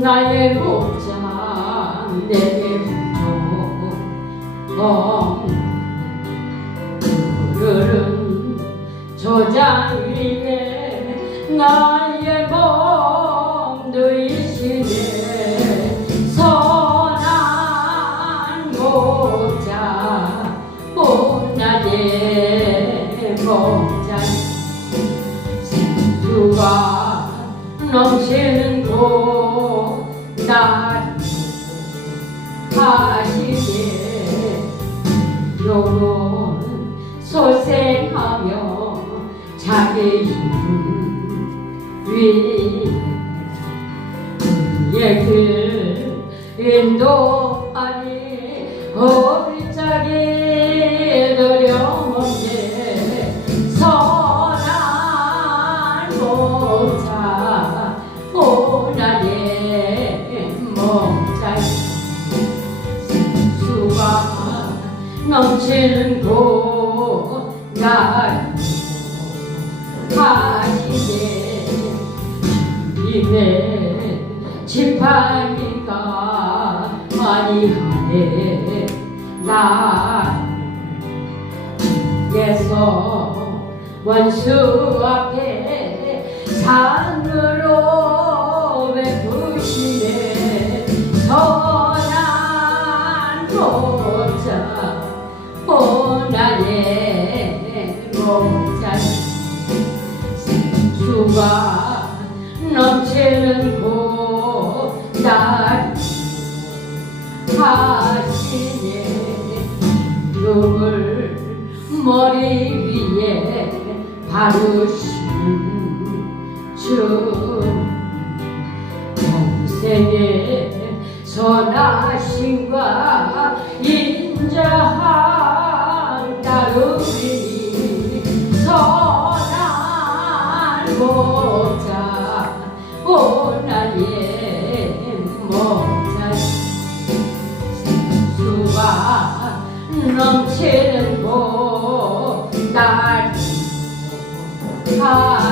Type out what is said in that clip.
나의 목자 내게 붙여 그들은 조장 위에 나의 몸도 이시네 선한 목자 오 나의 목자 생수가 넘치는 곳 하시네 영혼 소생하며 자기 위에 그의 길 인도하니 어리짝에 넘치는 곳 나를 하시네. 입에 지팡이가 많이 하네. 나에서 원수 앞에 산으로 베푸시네. 선한 목자 수가 넘치는 곳날 하시네 누굴 머리 위에 바르시는 주. 평생의 선하심과 인 목자 오 나의 목자 수가 넘치는 곳날 하시